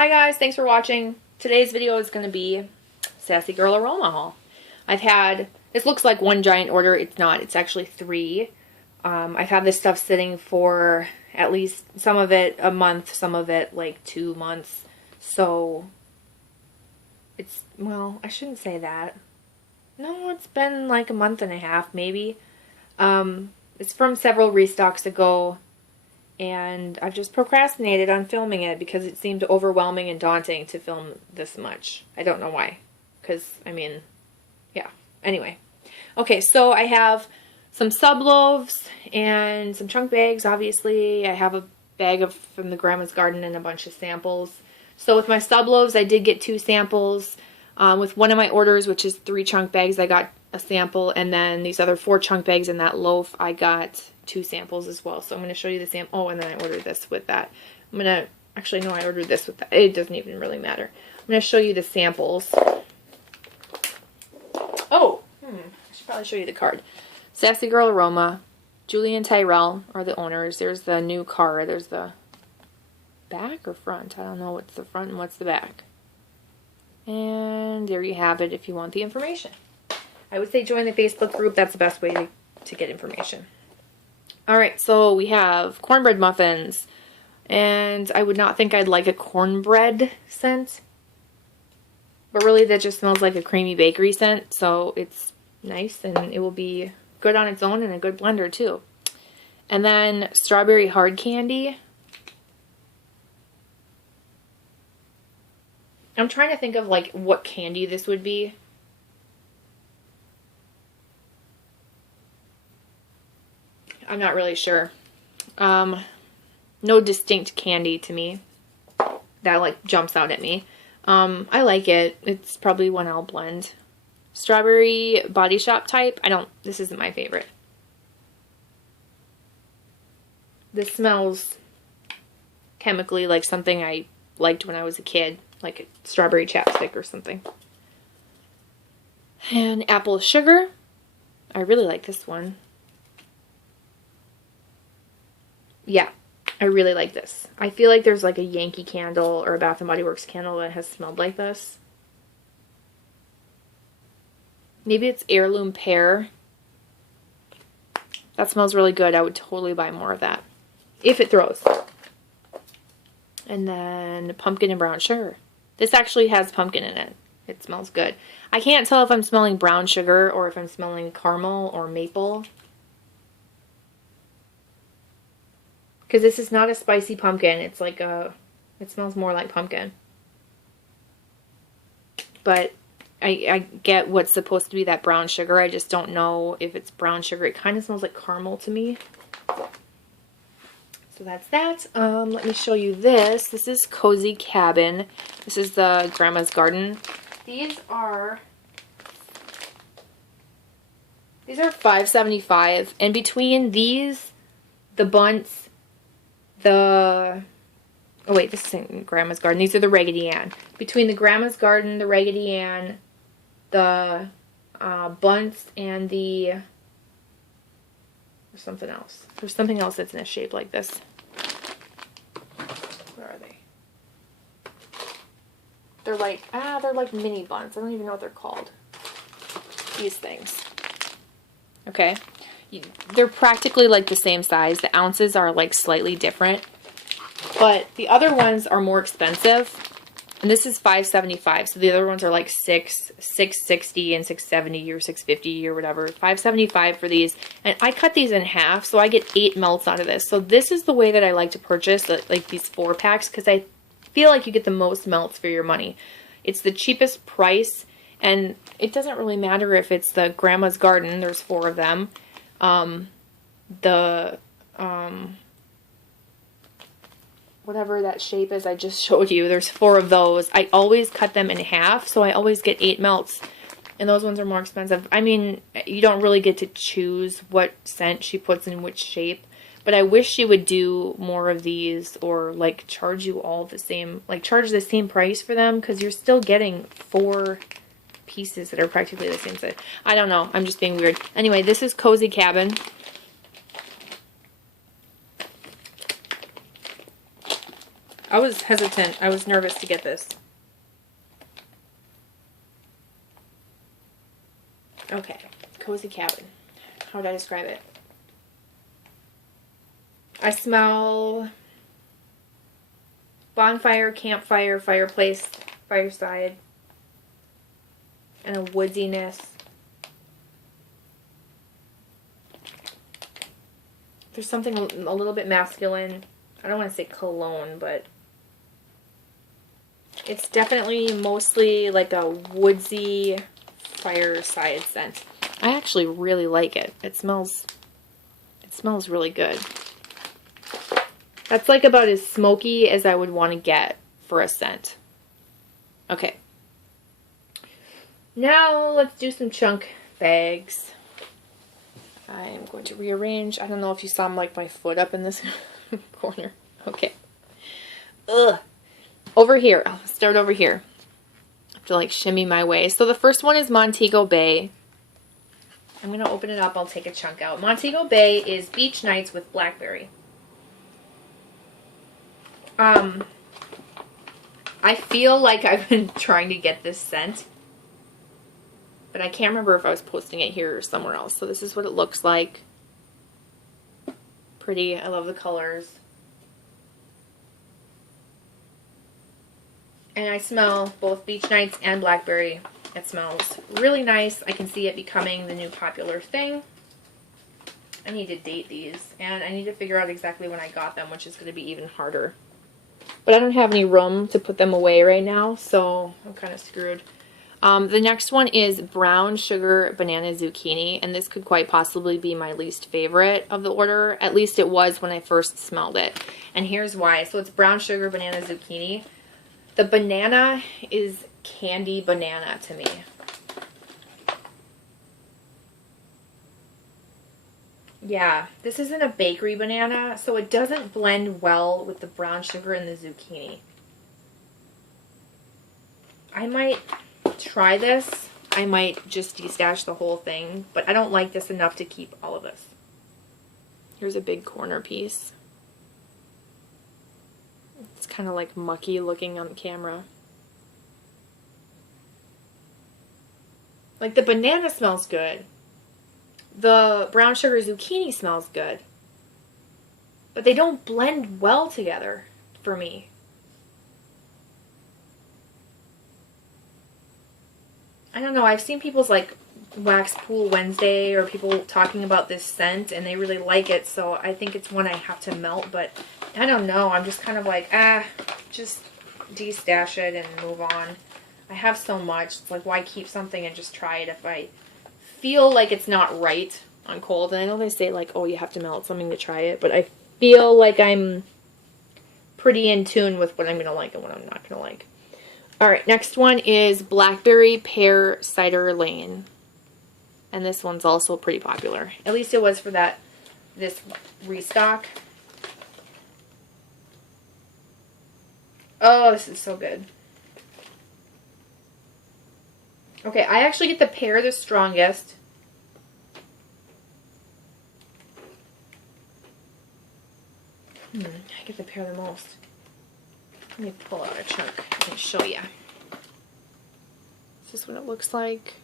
Hi guys, thanks for watching. Today's video is going to be Sassy Girl Aroma haul. I've had, this looks like one giant order. It's not. It's actually 3. I've had this stuff sitting for at least some of it a month, some of it like 2 months. So it's, well, I shouldn't say that. No, it's been like a month and a half maybe. It's from several restocks ago. And I've just procrastinated on filming it because it seemed overwhelming and daunting to film this much. I don't know why. Because, I mean, yeah. Anyway. Okay, so I have some sub loaves and some chunk bags, obviously. I have a bag from the Grandma's Garden and a bunch of samples. So with my sub loaves, I did get 2 samples. With one of my orders, which is 3 chunk bags, I got a sample. And then these other 4 chunk bags in that loaf, I got 2 samples as well. So I'm going to show you the sample. Oh, and then I ordered this with that. I'm going to, actually, no, I ordered this with that. It doesn't even really matter. I'm going to show you the samples. Oh, I should probably show you the card. Sassy Girl Aroma, Julie and Tyrell are the owners. There's the new card. There's the back or front. I don't know what's the front and what's the back. And there you have it if you want the information. I would say join the Facebook group. That's the best way to get information. Alright, so we have cornbread muffins, and I would not think I'd like a cornbread scent, but really that just smells like a creamy bakery scent, so it's nice, and it will be good on its own and a good blender too. And then strawberry hard candy. I'm trying to think of like what candy this would be. I'm not really sure. No distinct candy to me that like jumps out at me. I like it. It's probably one I'll blend. Strawberry Body Shop type. This isn't my favorite. This smells chemically like something I liked when I was a kid, like a strawberry chapstick or something. And apple sugar. I really like this one. Yeah, I really like this. I feel like there's like a Yankee candle or a Bath & Body Works candle that has smelled like this. Maybe it's Heirloom Pear. That smells really good. I would totally buy more of that. If it throws. And then pumpkin and brown sugar. This actually has pumpkin in it. It smells good. I can't tell if I'm smelling brown sugar or if I'm smelling caramel or maple. Because this is not a spicy pumpkin. It's like it smells more like pumpkin. But I get what's supposed to be that brown sugar. I just don't know if it's brown sugar. It kind of smells like caramel to me. So that's that. Let me show you this. This is Cozy Cabin. This is the Grandma's Garden. These are $5.75. And between these, the bunts, oh wait, this isn't Grandma's Garden. These are the Raggedy Ann. Between the Grandma's Garden, the Raggedy Ann, the bunts, and there's something else. There's something else that's in a shape like this. Where are they? They're like mini bunts. I don't even know what they're called. These things. Okay. They're practically like the same size. The ounces are like slightly different. But the other ones are more expensive. And this is $5.75. So the other ones are like $6.60 and $6.70 or $6.50 or whatever. $5.75 for these. And I cut these in half, so I get 8 melts out of this. So this is the way that I like to purchase like these 4-packs, because I feel like you get the most melts for your money. It's the cheapest price, and it doesn't really matter if it's the Grandma's Garden. There's 4 of them. Whatever that shape is I just showed you, there's 4 of those. I always cut them in half, so I always get 8 melts. And those ones are more expensive. I mean, you don't really get to choose what scent she puts in which shape. But I wish she would do more of these, or like charge you all the same, like charge the same price for them, because you're still getting 4 pieces that are practically the same size. I don't know. I'm just being weird. Anyway, this is Cozy Cabin. I was hesitant. I was nervous to get this. Okay, Cozy Cabin. How would I describe it? I smell bonfire, campfire, fireplace, fireside, and a woodiness. There's something a little bit masculine. I don't want to say cologne, but it's definitely mostly like a woodsy fireside scent. I actually really like it. It smells really good. That's like about as smoky as I would want to get for a scent. Okay. Now let's do some chunk bags. I am going to rearrange. I don't know if you saw like my foot up in this corner. Okay. Ugh. Over here. I'll start over here. I have to like shimmy my way. So the first one is Montego Bay. I'm going to open it up. I'll take a chunk out. Montego Bay is Beach Nights with Blackberry. I feel like I've been trying to get this scent, but I can't remember if I was posting it here or somewhere else. So this is what it looks like. Pretty. I love the colors. And I smell both Beach Nights and Blackberry. It smells really nice. I can see it becoming the new popular thing. I need to date these, and I need to figure out exactly when I got them, which is going to be even harder. But I don't have any room to put them away right now, so I'm kind of screwed. The next one is Brown Sugar Banana Zucchini, and this could quite possibly be my least favorite of the order. At least it was when I first smelled it. And here's why. So it's Brown Sugar Banana Zucchini. The banana is candy banana to me. Yeah, this isn't a bakery banana, so it doesn't blend well with the brown sugar and the zucchini. I might try this. I might just destash the whole thing, but I don't like this enough to keep all of this. Here's a big corner piece. It's kind of like mucky looking on camera. Like the banana smells good. The brown sugar zucchini smells good. But they don't blend well together for me. I don't know. I've seen people's like Wax Pool Wednesday or people talking about this scent and they really like it. So I think it's one I have to melt. But I don't know. I'm just kind of like, just de-stash it and move on. I have so much. It's like, why keep something and just try it if I feel like it's not right on cold. And I know they say like, oh, you have to melt something to try it, but I feel like I'm pretty in tune with what I'm going to like and what I'm not going to like. Alright, next one is Blackberry Pear Cider Lane. And this one's also pretty popular. At least it was for this restock. Oh, this is so good. Okay, I actually get the pear the strongest. I get the pear the most. Let me pull out a chunk and show you. This is what it looks like.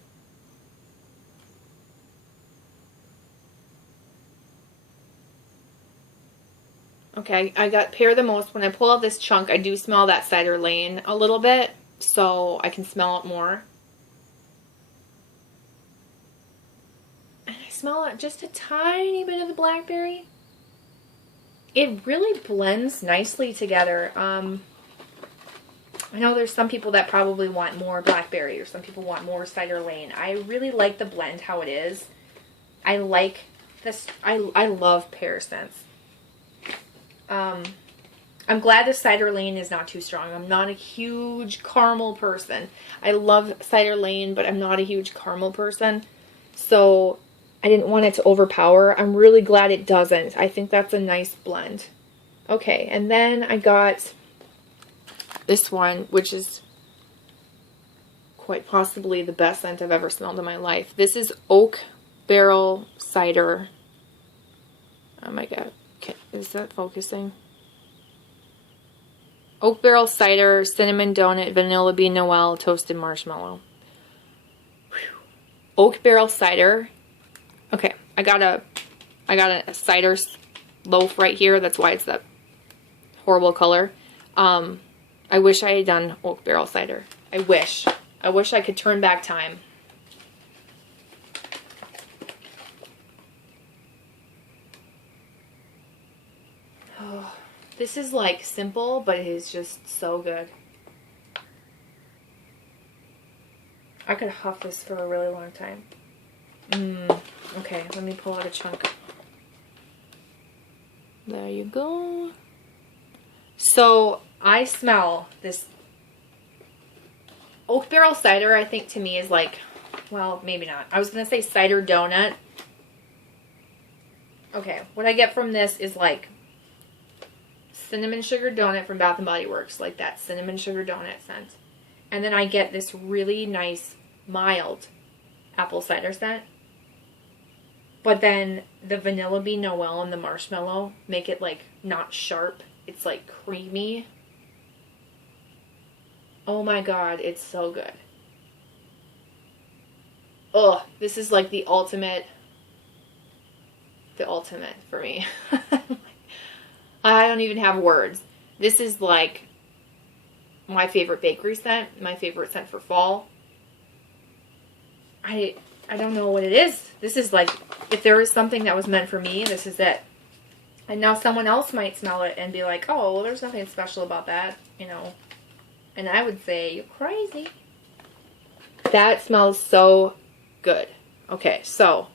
Okay, I got pear the most. When I pull out this chunk, I do smell that Cider Lane a little bit, so I can smell it more. And I smell just a tiny bit of the blackberry. It really blends nicely together. I know there's some people that probably want more blackberry or some people want more Cider Lane. I really like the blend how it is. I like this. I love pear scents. I'm glad the Cider Lane is not too strong. I'm not a huge caramel person. I love Cider Lane, but I'm not a huge caramel person. So I didn't want it to overpower. I'm really glad it doesn't. I think that's a nice blend. Okay, and then I got this one, which is quite possibly the best scent I've ever smelled in my life. This is Oak Barrel Cider. Oh my god. Okay, is that focusing? Oak barrel cider, cinnamon donut, vanilla bean Noel, toasted marshmallow. Whew. Oak barrel cider. Okay, I got a cider loaf right here. That's why it's that horrible color. I wish I had done oak barrel cider. I wish I could turn back time. Oh, this is like simple, but it is just so good. I could huff this for a really long time. Okay, let me pull out a chunk. There you go. So I smell this oak barrel cider. I think to me is like, well, maybe not. I was gonna say cider donut. Okay, what I get from this is like cinnamon sugar donut from Bath and Body Works, like that cinnamon sugar donut scent. And then I get this really nice mild apple cider scent. But then the vanilla bean Noel and the marshmallow make it like not sharp. It's like creamy. Oh my god, it's so good. Ugh, this is like the ultimate for me. I don't even have words. This is like my favorite bakery scent, my favorite scent for fall. I don't know what it is. This is like, if there is something that was meant for me, this is it. And now someone else might smell it and be like, oh, well, there's nothing special about that, you know. And I would say, you're crazy. That smells so good. Okay, so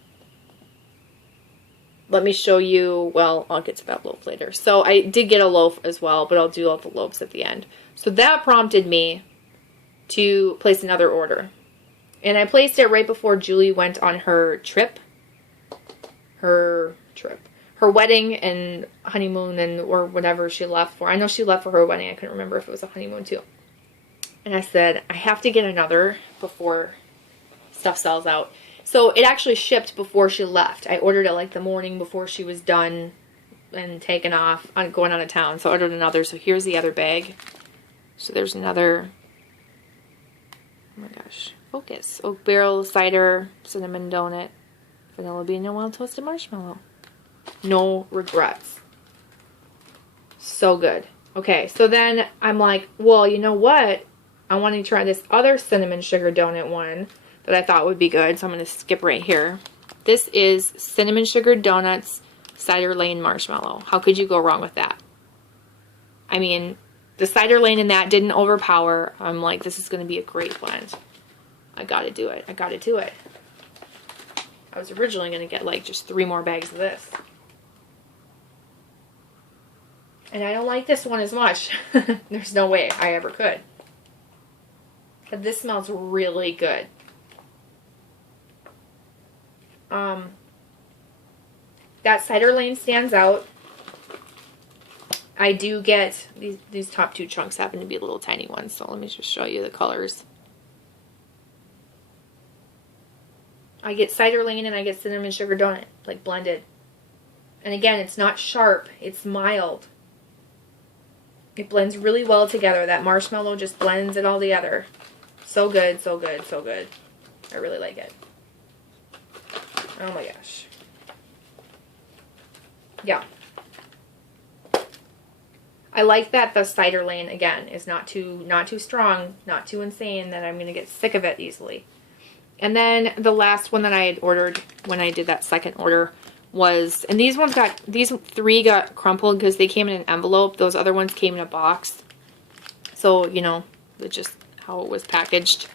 let me show you, well, I'll get to that loaf later. So I did get a loaf as well, but I'll do all the loaves at the end. So that prompted me to place another order. And I placed it right before Julie went on her trip. Her wedding and honeymoon and or whatever she left for. I know she left for her wedding. I couldn't remember if it was a honeymoon too. And I said, I have to get another before stuff sells out. So it actually shipped before she left. I ordered it like the morning before she was done and taken off, going out of town. So I ordered another. So here's the other bag. So there's another, oh my gosh, focus. Oak barrel cider, cinnamon donut, vanilla bean Noel, toasted marshmallow. No regrets. So good. Okay, so then I'm like, well, you know what? I want to try this other cinnamon sugar donut one that I thought would be good. So I'm going to skip right here. This is cinnamon sugar donuts, Cider Lane marshmallow. How could you go wrong with that? I mean, the Cider Lane in that didn't overpower. I'm like, this is going to be a great blend. I got to do it. I got to do it. I was originally going to get like just 3 more bags of this. And I don't like this one as much. There's no way I ever could. But this smells really good. That Cider Lane stands out. I do get, these top 2 chunks happen to be little tiny ones, so let me just show you the colors. I get Cider Lane and I get cinnamon sugar donut, like blended. And again, it's not sharp, it's mild. It blends really well together. That marshmallow just blends it all together. So good, so good, so good. I really like it. Oh my gosh. Yeah. I like that the Cider Lane, again, is not too strong, not too insane that I'm going to get sick of it easily. And then the last one that I had ordered when I did that second order was, and these 3 got crumpled because they came in an envelope. Those other ones came in a box. So, you know, it's just how it was packaged.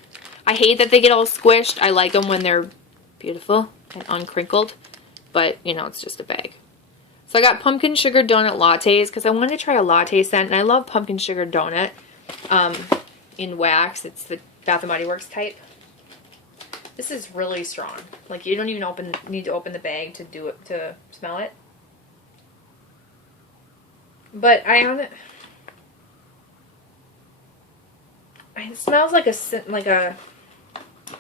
I hate that they get all squished. I like them when they're beautiful and uncrinkled. But, you know, it's just a bag. So I got pumpkin sugar donut lattes because I wanted to try a latte scent. And I love pumpkin sugar donut in wax. It's the Bath and Body Works type. This is really strong. Like, you don't even need to open the bag to do it, to smell it. But it smells like a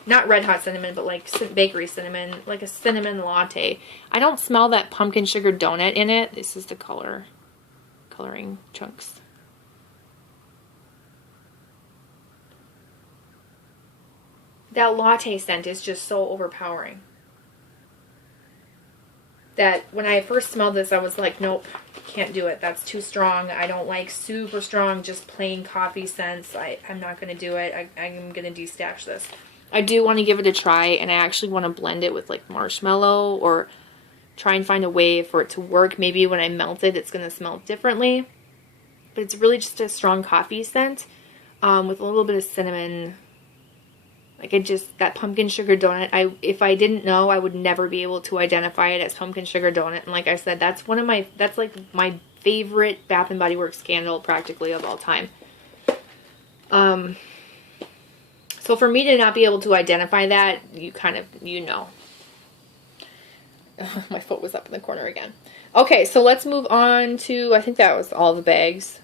not red hot cinnamon, but like bakery cinnamon, like a cinnamon latte. I don't smell that pumpkin sugar donut in it. This is the coloring chunks. that latte scent is just so overpowering. That when I first smelled this, I was like, nope, can't do it. That's too strong. I don't like super strong, just plain coffee scents. I'm not going to do it. I'm going to destash this. I do want to give it a try, and I actually want to blend it with like marshmallow or try and find a way for it to work. Maybe when I melt it, it's going to smell differently. But it's really just a strong coffee scent with a little bit of cinnamon. Like that pumpkin sugar donut, if I didn't know, I would never be able to identify it as pumpkin sugar donut. And like I said, that's like my favorite Bath & Body Works candle practically of all time. So for me to not be able to identify that, you know. My foot was up in the corner again. Okay, so let's move on to, I think that was all the bags.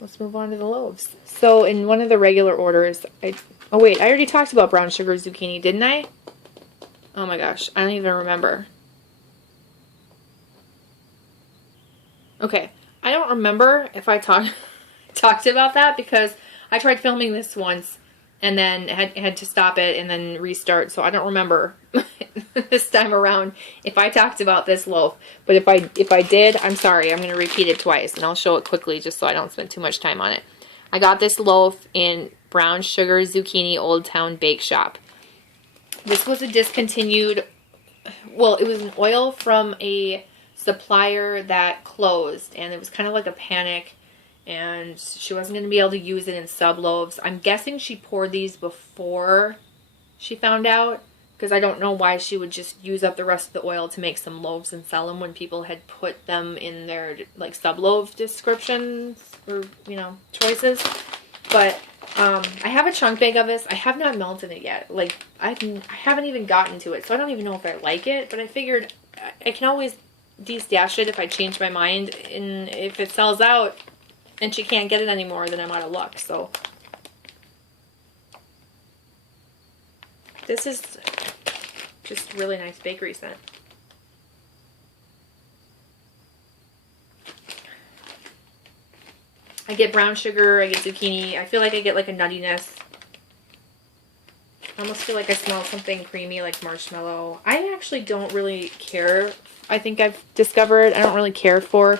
Let's move on to the loaves. So in one of the regular orders, oh wait, I already talked about brown sugar zucchini, didn't I? Oh my gosh, I don't even remember. Okay, I don't remember if I talked about that because I tried filming this once and then had to stop it and then restart, so I don't remember this time around if I talked about this loaf. But if I did, I'm sorry. I'm going to repeat it twice, and I'll show it quickly just so I don't spend too much time on it. I got this loaf in Brown Sugar Zucchini Old Town Bake Shop. This was a discontinued, well, it was an oil from a supplier that closed, and it was kind of like a panic, and she wasn't going to be able to use it in sub loaves. I'm guessing she poured these before she found out, because I don't know why she would just use up the rest of the oil to make some loaves and sell them when people had put them in their like sub loaf descriptions or, you know, choices. But I have a chunk bag of this. I have not melted it yet. Like I haven't even gotten to it, so I don't even know if I like it. But I figured I can always destash it if I change my mind, and if it sells out and she can't get it anymore, then I'm out of luck. So this is just really nice bakery scent. I get brown sugar, I get zucchini. I feel like I get like a nuttiness. I almost feel like I smell something creamy like marshmallow. I actually don't really care. I think I've discovered I don't really care for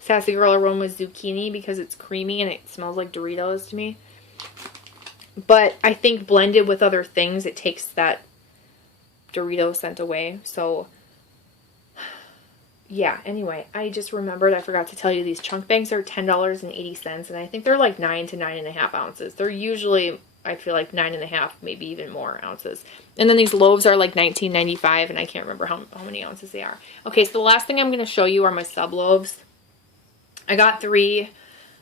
Sassy Girl Aroma zucchini because it's creamy and it smells like Doritos to me. But I think blended with other things, it takes that Dorito scent away. So yeah, anyway, I just remembered I forgot to tell you these chunk bags are $10.80, and I think they're like 9 to 9.5 ounces. They're usually, I feel like 9.5, maybe even more ounces. And then these loaves are like $19.95, and I can't remember how many ounces they are. Okay, so the last thing I'm going to show you are my sub loaves. I got 3.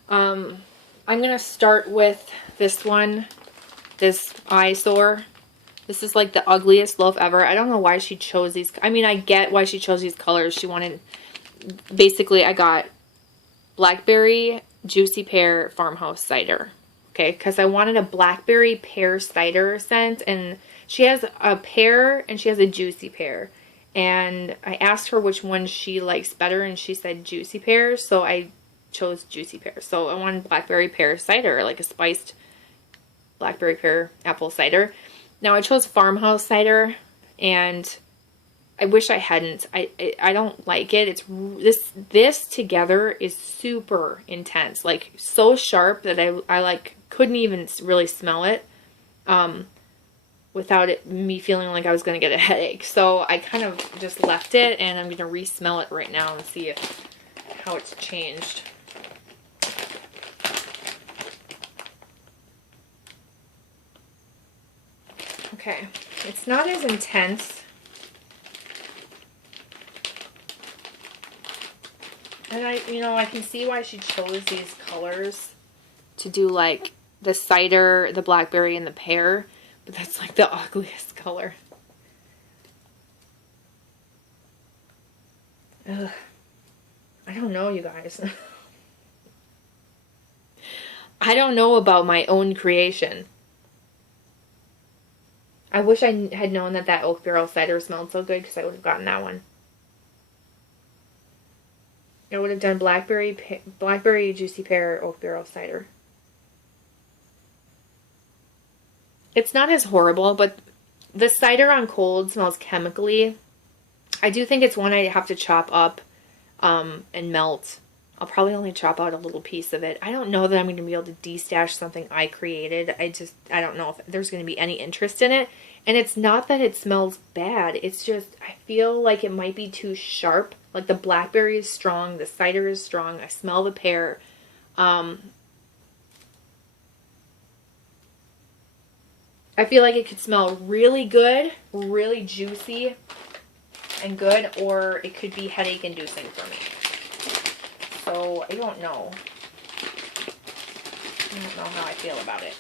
I'm going to start with this one, this eyesore. This is like the ugliest loaf ever. I don't know why she chose these. I mean, I get why she chose these colors. She wanted, basically, I got Blackberry, Juicy Pear, Farmhouse cider. Okay, because I wanted a Blackberry pear cider scent. And she has a pear and she has a Juicy Pear. And I asked her which one she likes better, and she said Juicy Pear. So I chose Juicy Pear. So I wanted Blackberry pear cider, like a spiced Blackberry pear apple cider. Now I chose Farmhouse cider, and I wish I hadn't. I don't like it. It's this together is super intense, like so sharp that I like couldn't even really smell it, without me feeling like I was gonna get a headache. So I kind of just left it, and I'm gonna re-smell it right now and see how it's changed. Okay, it's not as intense. And I can see why she chose these colors to do like the cider, the blackberry, and the pear, but that's like the ugliest color. Ugh. I don't know, you guys. I don't know about my own creation. I wish I had known that oak barrel cider smelled so good, because I would have gotten that one. I would have done blackberry, juicy pear, oak barrel cider. It's not as horrible, but the cider on cold smells chemically. I do think it's one I have to chop up and melt. I'll probably only chop out a little piece of it. I don't know that I'm going to be able to destash something I created. I don't know if there's going to be any interest in it. And it's not that it smells bad. It's just, I feel like it might be too sharp. Like the blackberry is strong. The cider is strong. I smell the pear. I feel like it could smell really good, really juicy and good, or it could be headache inducing for me. So I don't know. I don't know how I feel about it.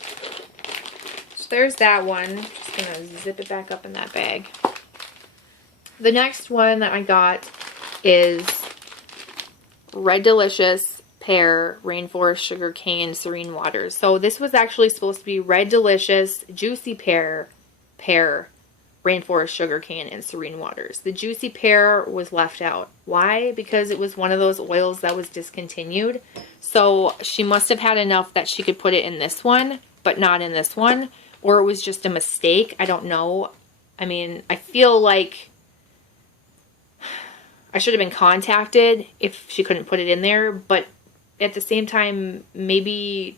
So there's that one. Just gonna zip it back up in that bag. The next one that I got is Red Delicious Pear Rainforest Sugar Cane Serene Waters. So this was actually supposed to be Red Delicious Juicy Pear Rainforest Sugar Cane and Serene Waters. The juicy pear was left out. Why? Because it was one of those oils that was discontinued. So she must have had enough that she could put it in this one, but not in this one. Or it was just a mistake. I don't know. I mean, I feel like I should have been contacted if she couldn't put it in there. But at the same time, maybe,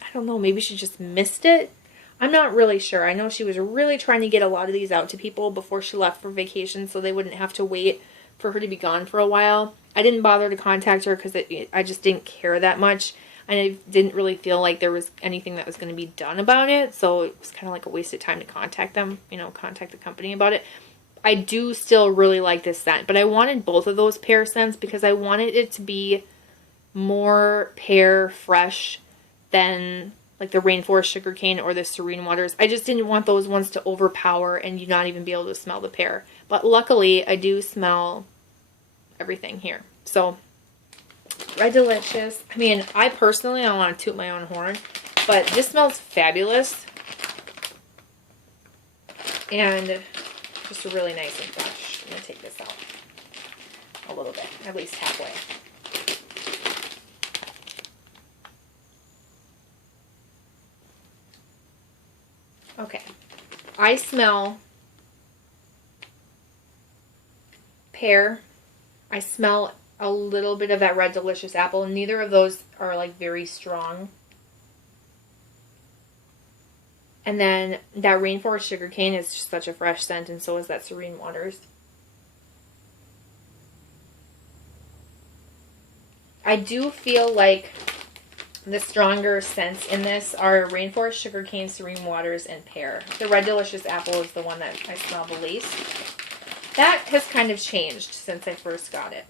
I don't know, maybe she just missed it. I'm not really sure. I know she was really trying to get a lot of these out to people before she left for vacation so they wouldn't have to wait for her to be gone for a while. I didn't bother to contact her because I just didn't care that much. And I didn't really feel like there was anything that was going to be done about it. So it was kind of like a waste of time to contact them, you know, contact the company about it. I do still really like this scent. But I wanted both of those pear scents because I wanted it to be more pear fresh than like the Rainforest Sugarcane or the Serene Waters. I just didn't want those ones to overpower and you not even be able to smell the pear. But luckily, I do smell everything here. So, Red Delicious. I mean, I personally, I don't want to toot my own horn, but this smells fabulous. And just really nice and fresh. I'm going to take this out a little bit, at least halfway. Okay, I smell pear. I smell a little bit of that Red Delicious apple. Neither of those are like very strong. And then that Rainforest Sugarcane is just such a fresh scent, and so is that Serene Waters. I do feel like the stronger scents in this are Rainforest Sugarcane, Serene Waters, and Pear. The Red Delicious Apple is the one that I smell the least. That has kind of changed since I first got it.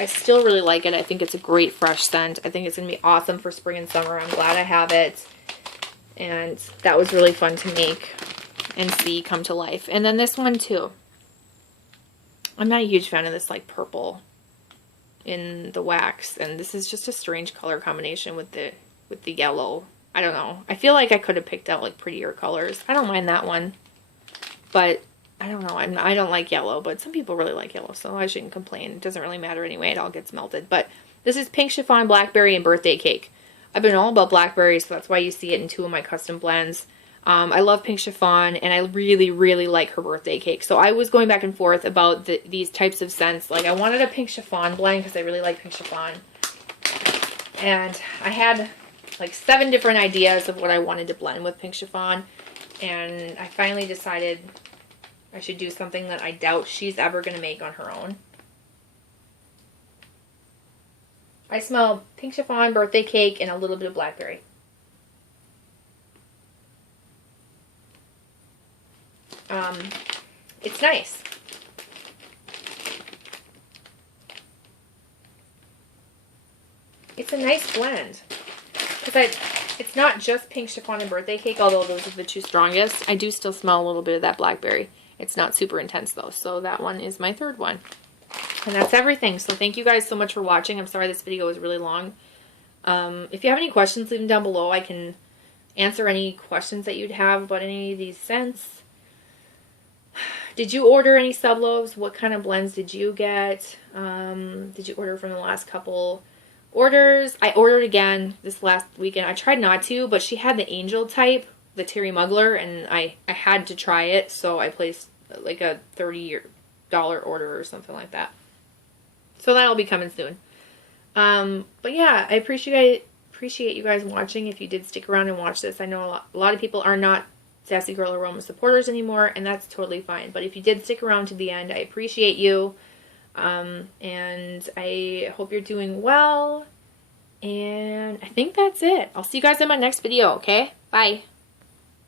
I still really like it. I think it's a great fresh scent. I think it's going to be awesome for spring and summer. I'm glad I have it. And that was really fun to make and see come to life. And then this one too. I'm not a huge fan of this like purple in the wax, and this is just a strange color combination with the yellow. I don't know. I feel like I could have picked out like prettier colors. I don't mind that one, but I don't know. I don't like yellow, but some people really like yellow, so I shouldn't complain. It doesn't really matter anyway. It all gets melted. But this is Pink Chiffon, Blackberry, and Birthday Cake. I've been all about blackberry, so that's why you see it in 2 of my custom blends. I love Pink Chiffon, and I really, really like her Birthday Cake. So I was going back and forth about these types of scents. Like, I wanted a Pink Chiffon blend because I really like Pink Chiffon. And I had like 7 different ideas of what I wanted to blend with Pink Chiffon. And I finally decided I should do something that I doubt she's ever going to make on her own. I smell Pink Chiffon, Birthday Cake, and a little bit of blackberry. It's nice. It's a nice blend. Because it's not just Pink Chiffon and Birthday Cake, although those are the 2 strongest. I do still smell a little bit of that blackberry. It's not super intense though, so that one is my 3rd one. And that's everything. So thank you guys so much for watching. I'm sorry this video was really long. If you have any questions, leave them down below. I can answer any questions that you'd have about any of these scents. Did you order any subloaves? What kind of blends did you get? Did you order from the last couple orders? I ordered again this last weekend. I tried not to, but she had the angel type, the Terry Muggler, and I had to try it, so I placed like a $30 order or something like that. So that'll be coming soon. But yeah, I appreciate you guys watching. If you did stick around and watch this, I know a lot of people are not Sassy Girl Aroma supporters anymore, and that's totally fine. But if you did stick around to the end, I appreciate you. And I hope you're doing well. And I think that's it. I'll see you guys in my next video, okay? Bye.